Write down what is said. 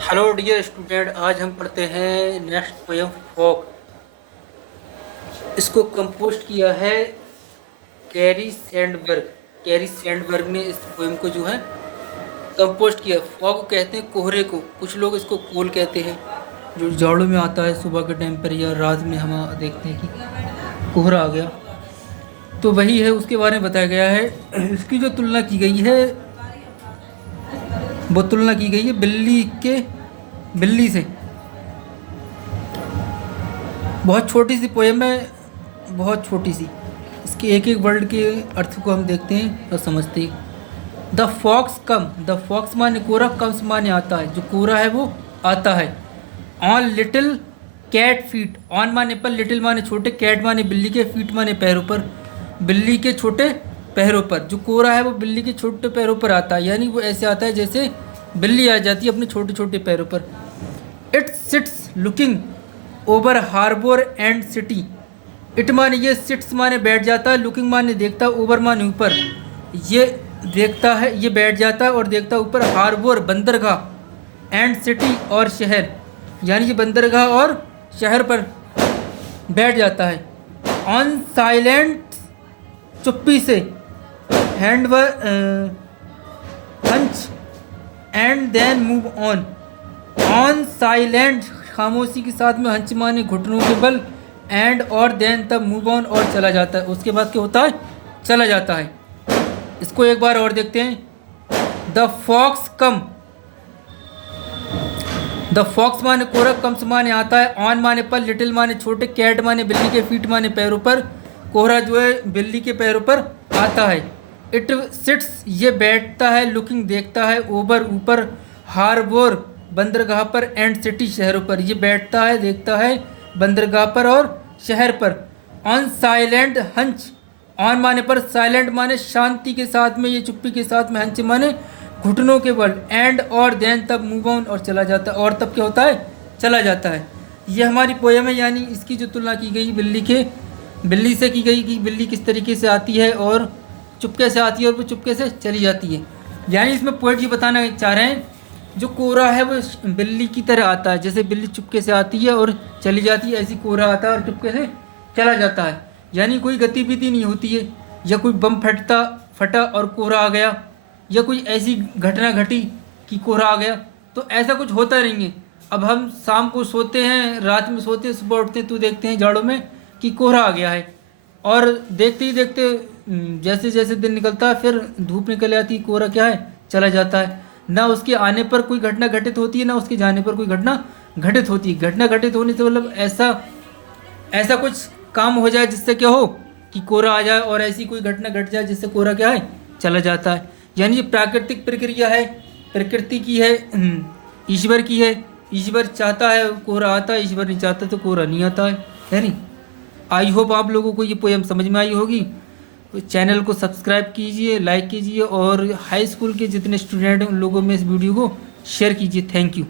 Hello dear student, आज हम पढ़ते हैं नेक्स्ट पोयम फॉग। इसको कंपोज किया है कैरी सैंडबर्ग। कैरी सैंडबर्ग ने इस पोयम को जो है कंपोज किया। फॉग कहते हैं कोहरे को, कुछ लोग इसको कोल कहते हैं, जो झाड़ों में आता है सुबह के टाइम पर या रात में हम देखते हैं कि कोहरा आ गया, तो वही है, उसके बारे में बताया गया है। इसकी जो तुलना की गई है वो तुलना की गई है बिल्ली से। बहुत छोटी सी पोयम है, बहुत छोटी सी। इसके एक एक वर्ड के अर्थ को हम देखते हैं और समझते हैं। The fox come, the fox माने कोरा, कम्स माने आता है, जो कोरा है वो आता है। On little cat feet, on माने पर, लिटिल माने छोटे, कैट माने बिल्ली के, फीट माने पैरों पर, बिल्ली के छोटे पैरों पर। जो कोरा है वो बिल्ली के छोटे पैरों पर आता है, यानी वो ऐसे आता है जैसे बिल्ली आ जाती है अपने छोटे छोटे पैरों पर। It sits looking over harbour and city. It माने ये, सिट्स माने बैठ जाता है, लुकिंग माने देखता, ओवर माने ऊपर, ये देखता है, ये बैठ जाता है और देखता है ऊपर, हार्बर बंदरगाह, एंड सिटी और शहर, यानी ये बंदरगाह और शहर पर बैठ जाता है। ऑन साइलेंट, चुप्पी से, haunches and then move on. On silent, खामोशी के साथ में, हंच माने घुटनों के बल, एंड और देन तब मूव ऑन और चला जाता है, उसके बाद क्या होता है, चला जाता है। इसको एक बार और देखते हैं। The fox come, the fox माने कोरा, कम्स माने आता है, ऑन माने पर, लिटिल माने छोटे, कैट माने बिल्ली के, फीट माने पैरों पर, कोहरा जो है बिल्ली के पैरों पर आता है। इट सिट्स ये बैठता है, लुकिंग देखता है, ओवर ऊपर, हार्बर बंदरगाह पर, एंड सिटी शहरों पर, ये बैठता है देखता है बंदरगाह पर और शहर पर। ऑन साइलेंट हंच, ऑन माने पर, साइलेंट माने शांति के साथ में, ये चुप्पी के साथ में, हंच माने घुटनों के बल, एंड और देन तब मूव ऑन और चला जाता है, और तब क्या होता है, चला जाता है। ये हमारी पोयम है, यानी इसकी जो तुलना की गई बिल्ली से की गई कि बिल्ली किस तरीके से आती है और चुपके से आती है और वो चुपके से चली जाती है। यानी इसमें पोएट जी बताना चाह रहे हैं जो कोहरा है वो बिल्ली की तरह आता है, जैसे बिल्ली चुपके से आती है और चली जाती है, ऐसी कोहरा आता है और चुपके से चला जाता है। यानी कोई गतिविधि नहीं होती है, या कोई बम फटा और कोहरा आ गया, या कोई ऐसी घटना घटी कि कोहरा आ गया, तो ऐसा कुछ होता नहीं है। अब हम शाम को सोते हैं, रात में सोते हैं, सुबह उठते हैं तो देखते हैं झाड़ों में कि कोहरा आ गया है, और देखते ही देखते जैसे जैसे दिन निकलता है फिर धूप निकल आती है, कोहरा क्या है, चला जाता है। ना उसके आने पर कोई घटना घटित होती है, ना उसके जाने पर कोई घटना घटित होती है। घटना घटित होने से मतलब ऐसा ऐसा कुछ काम हो जाए जिससे क्या हो कि कोहरा आ जाए, और ऐसी कोई घटना घट जाए जिससे कोहरा क्या है, चला जाता है। यानी ये प्राकृतिक प्रक्रिया है, प्रकृति की है, ईश्वर की है। ईश्वर चाहता है कोहरा आता है, ईश्वर नहीं चाहता तो कोहरा नहीं आता है नहीं। आई होप आप लोगों को ये पोएम समझ में आई होगी। चैनल को सब्सक्राइब कीजिए, लाइक कीजिए, और हाई स्कूल के जितने स्टूडेंट हैं उन लोगों में इस वीडियो को शेयर कीजिए। Thank you.